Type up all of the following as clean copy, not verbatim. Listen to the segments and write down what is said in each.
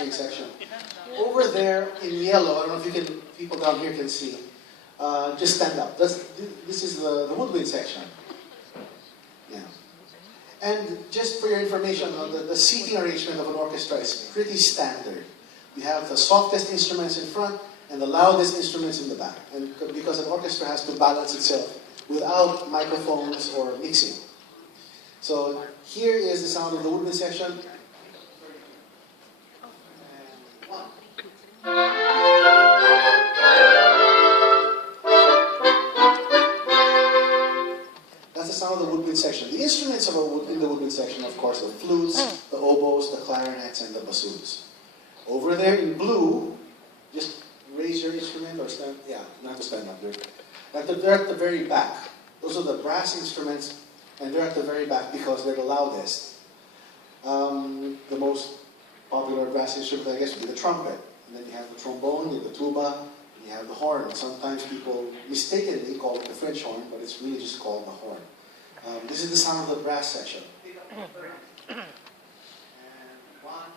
string section. Over there in yellow, I don't know if you can, people down here can see. Just stand up. This is the woodwind section. Yeah. And just for your information, the seating arrangement of an orchestra is pretty standard. We have the softest instruments in front and the loudest instruments in the back. And because an orchestra has to balance itself without microphones or mixing. So here is the sound of the woodwind section. That's the sound of the woodwind section. The instruments in the woodwind section, of course, are the flutes, the oboes, the clarinets, and the bassoons. Over there in blue, just raise your instrument or stand. Yeah, not to stand up. They're at the very back. Those are the brass instruments, and they're at the very back because they're the loudest. The most popular brass instrument, I guess, would be the trumpet. And then you have the trombone, you have the tuba, and you have the horn. Sometimes people mistakenly call it the French horn, but it's really just called the horn. This is the sound of the brass section. And one.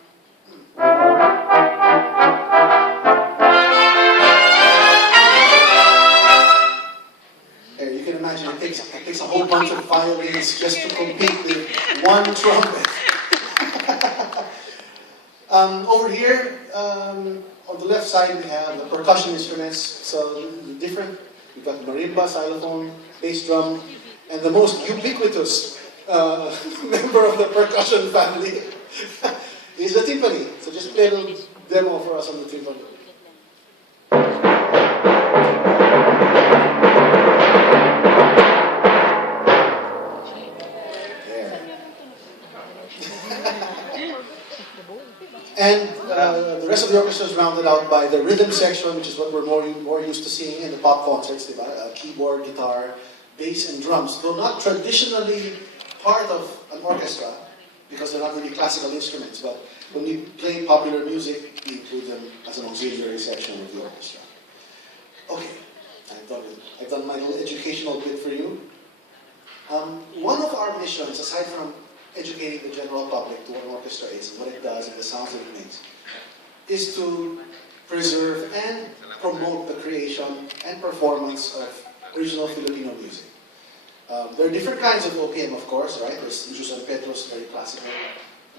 You can imagine it takes a whole bunch of violins just to compete with one trumpet. Over here, on the left side, we have the percussion instruments. So different. We've got marimba, xylophone, bass drum, and the most ubiquitous member of the percussion family is the timpani. So just play a little demo for us on the timpani. And the rest of the orchestra is rounded out by the rhythm section, which is what we're more used to seeing in the pop concerts. Keyboard, guitar, bass, and drums. Though not traditionally part of an orchestra, because they're not really classical instruments, but when we play popular music, we include them as an auxiliary section of the orchestra. Okay, I've done my little educational bit for you. One of our missions, aside from educating the general public to what an orchestra is, and what it does, and the sounds that it makes, is to preserve and promote the creation and performance of original Filipino music. There are different kinds of OPM, of course, right? There's San Pedro's very classical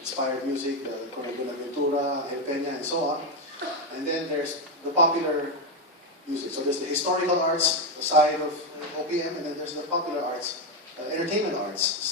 inspired music, Coronel Buenaventura, Angel Peña, and so on. And then there's the popular music. So there's the historical arts side of OPM, and then there's the popular arts, entertainment arts